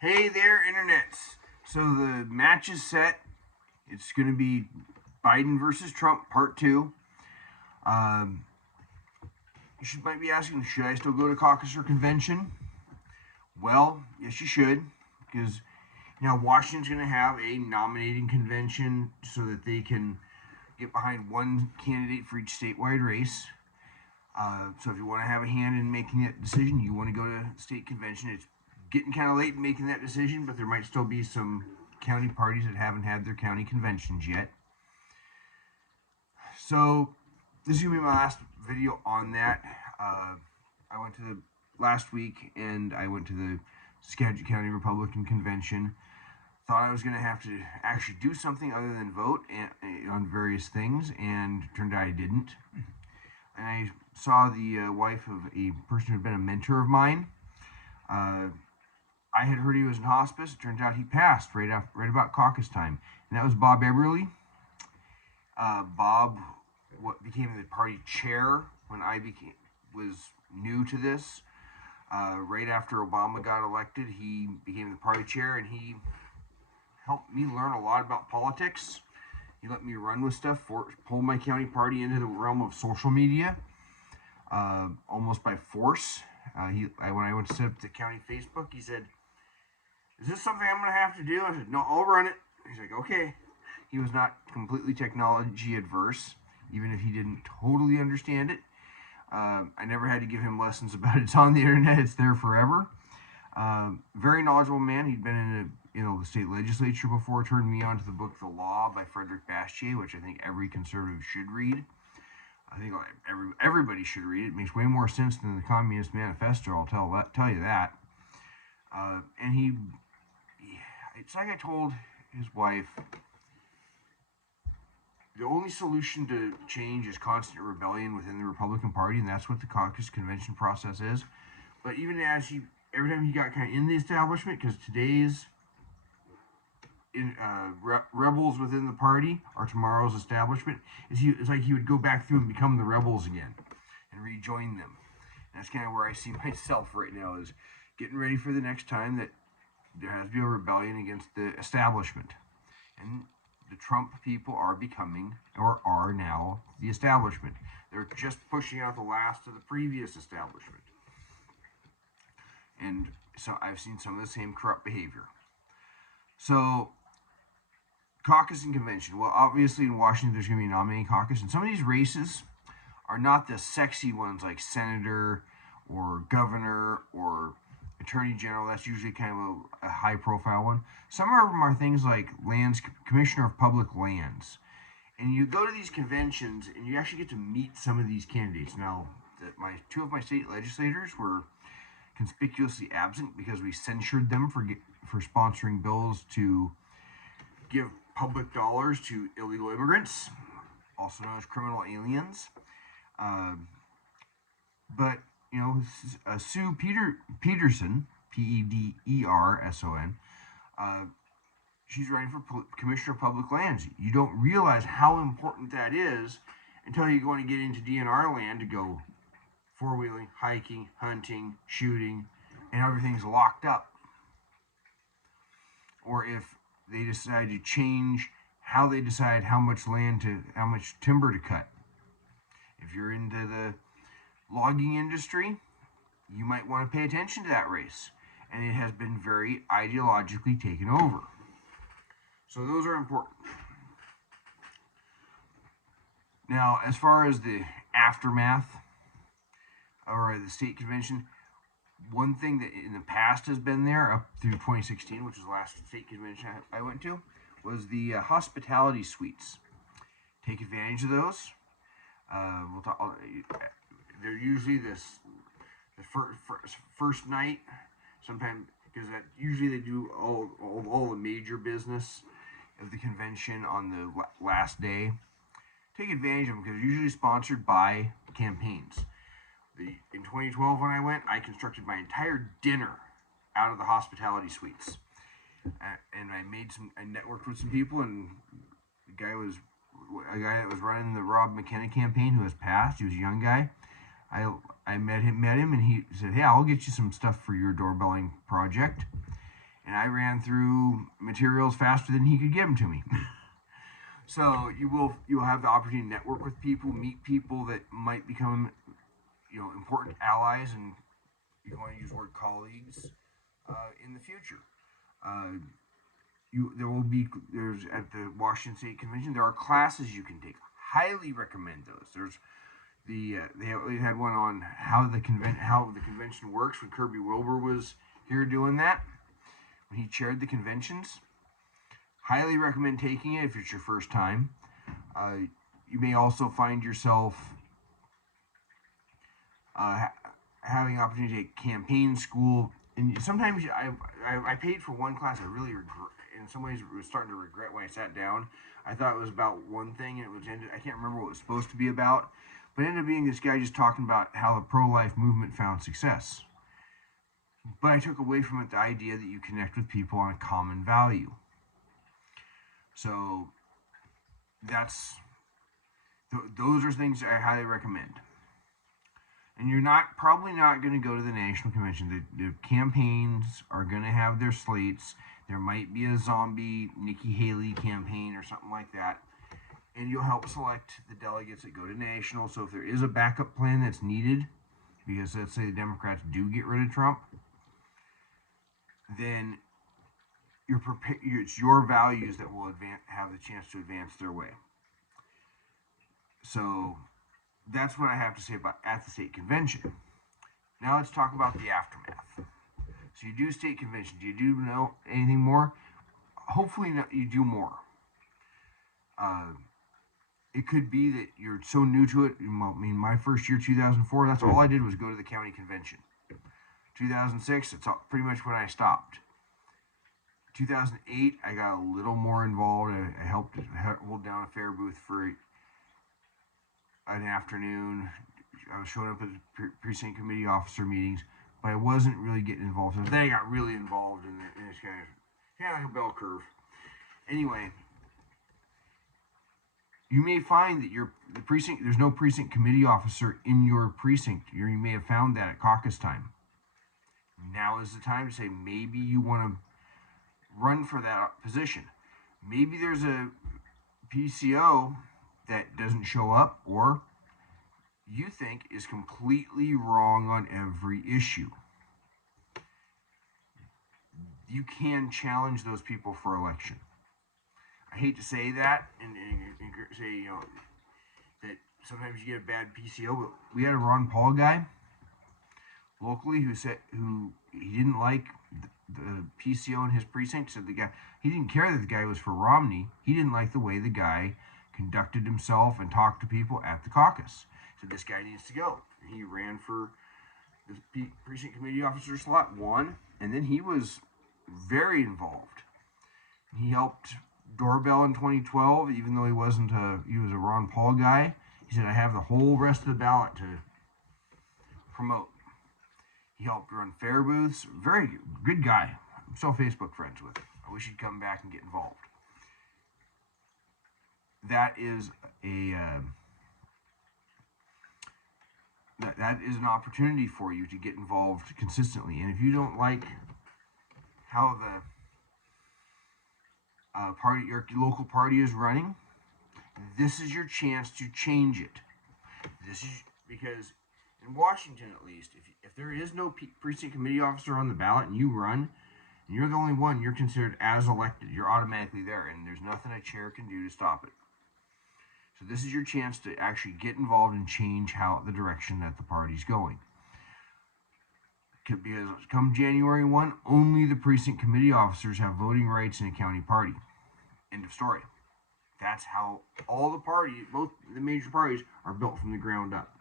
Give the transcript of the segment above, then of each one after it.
Hey there, internets. So the match is set. It's going to be Biden versus Trump, part two. Um, might be asking, should I still go to caucus or convention? Well, yes, you should, because now Washington's going to have a nominating convention so that they can get behind one candidate for each statewide race. So if you want to have a hand in making that decision, you want to go to state convention. It's getting kind of late in making that decision, but there might still be some county parties that haven't had their county conventions yet. So this is gonna be my last video on that. I went to the last week and I went to the Skagit County Republican Convention. Thought I was gonna have to actually do something other than vote on various things, and turned out I didn't. And I saw the wife of a person who had been a mentor of mine. I had heard he was in hospice. It turns out he passed right about caucus time, and that was Bob Eberly. Bob became the party chair when I was new to this. Right after Obama got elected, he became the party chair, and he helped me learn a lot about politics. He let me run with stuff, pull my county party into the realm of social media, almost by force. When I went to set up the county Facebook, he said, "Is this something I'm going to have to do?" I said, "No, I'll run it." He's like, "Okay." He was not completely technology adverse, even if he didn't totally understand it. I never had to give him lessons about it. It's on the internet. It's there forever. Very knowledgeable man. He'd been in the state legislature before. Turned me on to the book The Law by Frederick Bastiat, which I think every conservative should read. I think everybody should read it. It makes way more sense than the Communist Manifesto. I'll tell you that. And it's like I told his wife, the only solution to change is constant rebellion within the Republican Party, and that's what the caucus convention process is. But even every time he got kind of in the establishment, because today's rebels within the party are tomorrow's establishment, it's like he would go back through and become the rebels again and rejoin them. And that's kind of where I see myself right now, is getting ready for the next time that there has to be a rebellion against the establishment. And the Trump people are becoming, or are now, the establishment. They're just pushing out the last of the previous establishment. And so I've seen some of the same corrupt behavior. So, caucus and convention. Well, obviously in Washington there's going to be a nominating caucus, and some of these races are not the sexy ones like senator or governor or attorney general. That's usually kind of a high profile one. Some of them are things like commissioner of public lands. And you go to these conventions and you actually get to meet some of these candidates. Now, two of my state legislators were conspicuously absent because we censured them for sponsoring bills to give public dollars to illegal immigrants, also known as criminal aliens. But Sue Pederson, Pederson, she's running for Commissioner of Public Lands. You don't realize how important that is until you're going to get into DNR land to go four-wheeling, hiking, hunting, shooting, and everything's locked up. Or if they decide to change how they decide how much timber to cut. If you're into the logging industry, you might want to pay attention to that race. And it has been very ideologically taken over. So those are important. Now, as far as the aftermath or the state convention, one thing that in the past has been there up through 2016, which was the last state convention I went to, was the hospitality suites. Take advantage of those. They're usually the first night, sometimes, because that usually they do all the major business of the convention on the last day. Take advantage of them because they're usually sponsored by campaigns. In 2012 when I went, I constructed my entire dinner out of the hospitality suites. And I networked with some people, and the guy that was running the Rob McKenna campaign, who has passed. He was a young guy. I met him, and he said, "Hey, I'll get you some stuff for your doorbelling project." and I ran through materials faster than he could give them to me. So you'll have the opportunity to network with people, meet people that might become important allies, and you're going to use the word colleagues in the future. Uh, there's at the Washington State Convention there are classes you can take. Highly recommend those. There's they had one on how the convention works when Kirby Wilbur was here doing that when he chaired the conventions. Highly recommend taking it if it's your first time. You may also find yourself having an opportunity to take campaign school. And sometimes I paid for one class I really regret. In some ways, it was starting to regret when I sat down. I thought it was about one thing, and it was ended. I can't remember what it was supposed to be about, but it ended up being this guy just talking about how the pro-life movement found success. But I took away from it the idea that you connect with people on a common value. So those are things I highly recommend. And you're probably not going to go to the national convention. The campaigns are going to have their slates. There might be a zombie Nikki Haley campaign or something like that. And you'll help select the delegates that go to national. So if there is a backup plan that's needed, because let's say the Democrats do get rid of Trump, then it's your values that will have the chance to advance their way. So that's what I have to say about at the state convention. Now let's talk about the aftermath. So you do state convention. Do you know anything more? Hopefully you do more. It could be that you're so new to it. I mean, my first year, 2004, that's all I did was go to the county convention. 2006, that's pretty much when I stopped. 2008, I got a little more involved. I helped hold down a fair booth for an afternoon. I was showing up at precinct committee officer meetings, but I wasn't really getting involved. So then I got really involved in this kind of like a bell curve. Anyway, you may find that there's no precinct committee officer in your precinct. You may have found that at caucus time. Now is the time to say maybe you want to run for that position. Maybe there's a PCO that doesn't show up, or you think is completely wrong on every issue. You can challenge those people for election. I hate to say that and say that sometimes you get a bad PCO, but we had a Ron Paul guy locally who he didn't like the PCO in his precinct. Said he didn't care that the guy was for Romney. He didn't like the way the guy conducted himself and talked to people at the caucus. So this guy needs to go. He ran for the precinct committee officer slot, won, and then he was very involved. He helped Doorbell in 2012, even though he was a Ron Paul guy. He said, I have the whole rest of the ballot to promote. He helped run fair booths. Very good guy. I'm still Facebook friends with him. I wish he'd come back and get involved. That is that is an opportunity for you to get involved consistently. And if you don't like how the your local party is running, this is your chance to change it. This is because in Washington, at least, if there is no precinct committee officer on the ballot and you run, and you're the only one, you're considered as elected. You're automatically there, and there's nothing a chair can do to stop it. So this is your chance to actually get involved and change the direction that the party's going. Because come January 1, only the precinct committee officers have voting rights in a county party. End of story. That's how all the parties, both the major parties, are built from the ground up.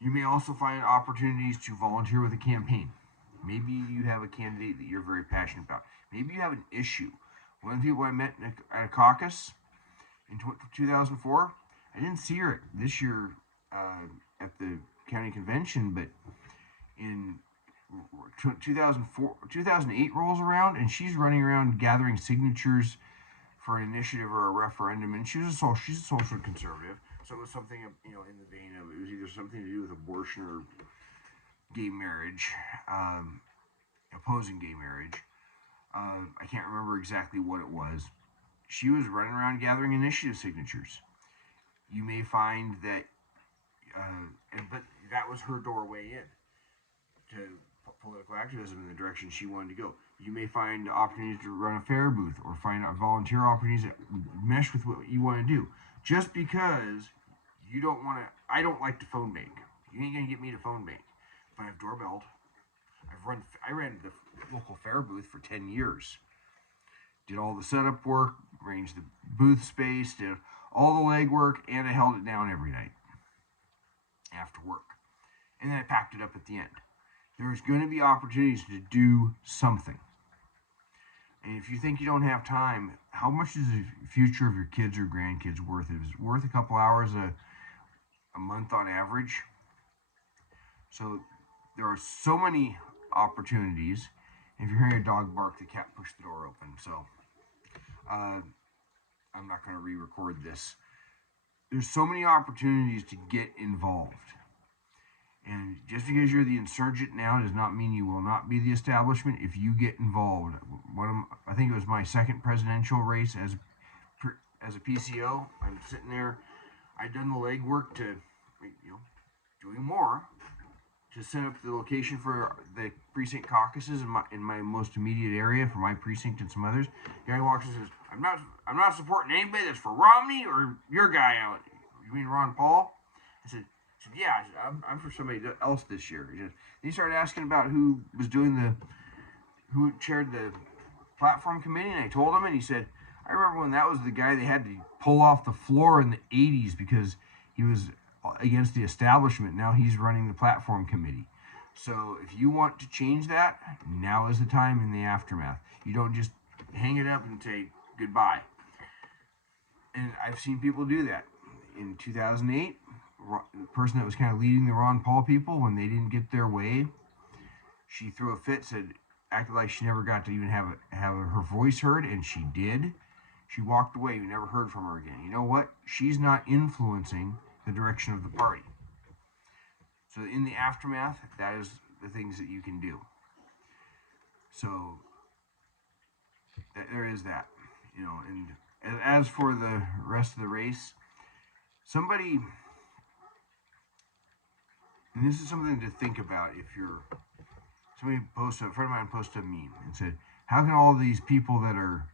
You may also find opportunities to volunteer with a campaign. Maybe you have a candidate that you're very passionate about. Maybe you have an issue. One of the people I met at a caucus in 2004, I didn't see her this year at the county convention, but in 2008 rolls around, and she's running around gathering signatures for an initiative or a referendum, and she's a social conservative, so it was something in the vein of it was either something to do with abortion or gay marriage, opposing gay marriage. I can't remember exactly what it was. She was running around gathering initiative signatures. You may find that, but that was her doorway in to political activism in the direction she wanted to go. You may find opportunities to run a fair booth or find out volunteer opportunities that mesh with what you want to do. Just because you don't want to, I don't like to phone bank. You ain't gonna get me to phone bank. But I've doorbelled. I ran the local fair booth for 10 years. Did all the setup work, arranged the booth space, did all the legwork, and I held it down every night after work. And then I packed it up at the end. There's going to be opportunities to do something. And if you think you don't have time, how much is the future of your kids or grandkids worth? Is it worth a couple hours a month on average? So there are so many opportunities. If you're hearing a dog bark, the cat pushed the door open. So I'm not going to re-record this. There's so many opportunities to get involved. And just because you're the insurgent now does not mean you will not be the establishment if you get involved. I think it was my second presidential race as a PCO. I'm sitting there. I'd done the legwork to, doing more to set up the location for the precinct caucuses in my most immediate area for my precinct and some others. The guy walks and says, "I'm not supporting anybody that's for Romney or your guy out. You mean Ron Paul?" I said, "Yeah, I'm for somebody else this year." He started asking about who chaired the platform committee, and I told him, and he said, "I remember when that was the guy they had to pull off the floor in the 80s because he was against the establishment. Now he's running the platform committee." So if you want to change that, now is the time in the aftermath. You don't just hang it up and say goodbye. And I've seen people do that. In 2008, the person that was kind of leading the Ron Paul people, when they didn't get their way, she threw a fit, acted like she never got to even have her voice heard, and she did. She walked away. We never heard from her again. You know what? She's not influencing the direction of the party. So in the aftermath, that is the things that you can do. So there is that, and as for the rest of the race, somebody, and this is something to think about if a friend of mine posted a meme and said, how can all these people that are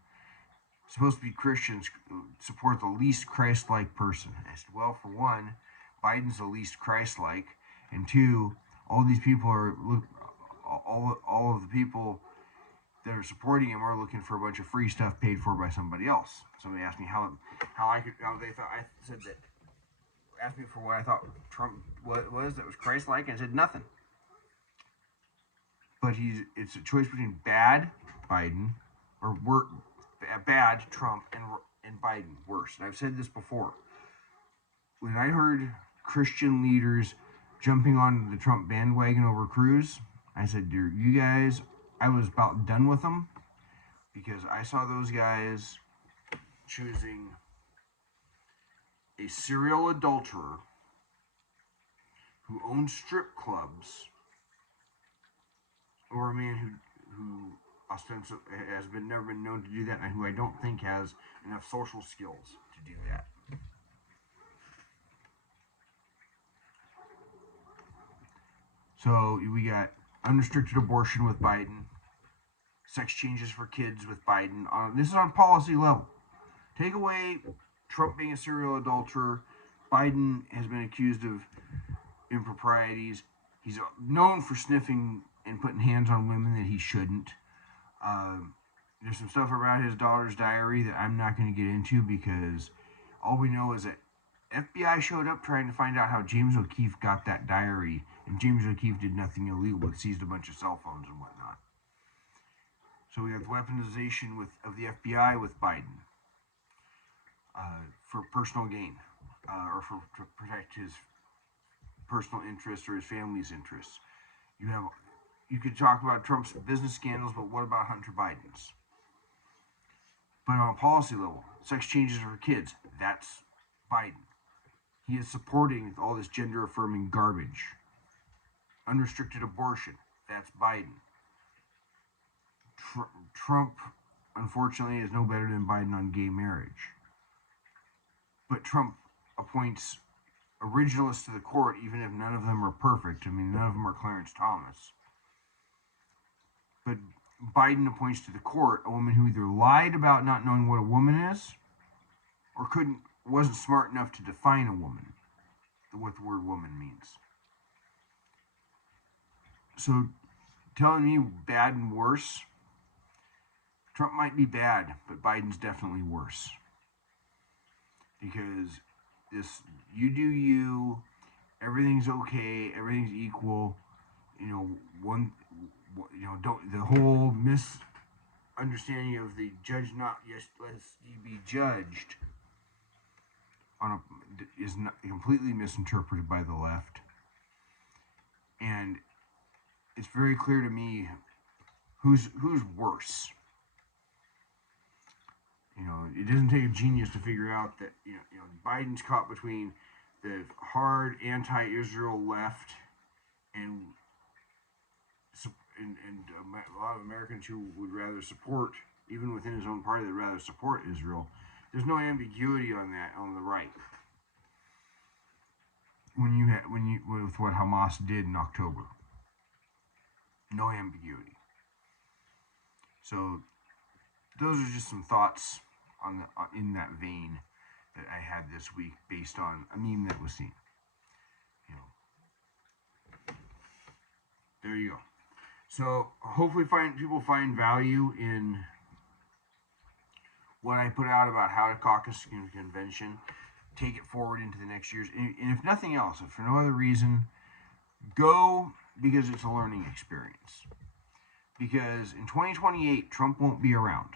supposed to be Christians support the least Christ-like person? I said, well, for one, Biden's the least Christ-like, and two, all these people all of the people that are supporting him are looking for a bunch of free stuff paid for by somebody else. Somebody asked me how they thought. I said that. Asked me for what I thought Trump was that was Christ-like, and I said nothing. But it's a choice between bad Biden or bad Trump and Biden, worse. And I've said this before. When I heard Christian leaders jumping on the Trump bandwagon over Cruz, I said, you guys, I was about done with them because I saw those guys choosing a serial adulterer who owned strip clubs or a man who ostensibly has never been known to do that, and who I don't think has enough social skills to do that. So we got unrestricted abortion with Biden, sex changes for kids with Biden. This is on policy level. Take away Trump being a serial adulterer. Biden has been accused of improprieties. He's known for sniffing and putting hands on women that he shouldn't. There's some stuff about his daughter's diary that I'm not going to get into because all we know is that FBI showed up trying to find out how James O'Keefe got that diary, and James O'Keefe did nothing illegal but seized a bunch of cell phones and whatnot. So we have weaponization of the FBI with Biden for personal gain or to protect his personal interests or his family's interests. You could talk about Trump's business scandals, but what about Hunter Biden's? But on a policy level, sex changes for kids, that's Biden. He is supporting all this gender-affirming garbage. Unrestricted abortion, that's Biden. Trump, unfortunately, is no better than Biden on gay marriage. But Trump appoints originalists to the court, even if none of them are perfect. I mean, none of them are Clarence Thomas. But Biden appoints to the court a woman who either lied about not knowing what a woman is, or wasn't smart enough to define a woman, what the word woman means. So, telling me bad and worse, Trump might be bad, but Biden's definitely worse. Because this, you do you, everything's okay, everything's equal, don't, the whole misunderstanding of the judge not, yes, lest you be judged is not completely misinterpreted by the left. And it's very clear to me who's worse. It doesn't take a genius to figure out that Biden's caught between the hard anti-Israel left and a lot of Americans who would rather support, even within his own party, they'd rather support Israel. There's no ambiguity on that on the right. With what Hamas did in October, no ambiguity. So those are just some thoughts in that vein that I had this week based on a meme that was seen. There you go. So hopefully people find value in what I put out about how to caucus in a convention, take it forward into the next years. And if nothing else, if for no other reason, go because it's a learning experience. Because in 2028, Trump won't be around.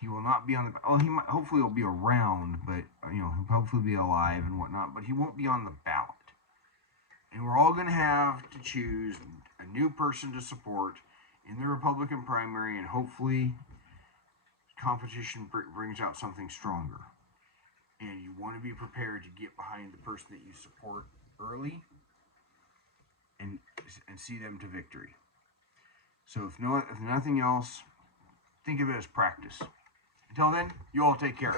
He will not be on the. Oh, hopefully he'll be around, but he'll hopefully be alive and whatnot. But he won't be on the ballot. And we're all going to have to choose a new person to support in the Republican primary, and hopefully competition brings out something stronger. And you want to be prepared to get behind the person that you support early and see them to victory. So if nothing else, think of it as practice. Until then, you all take care.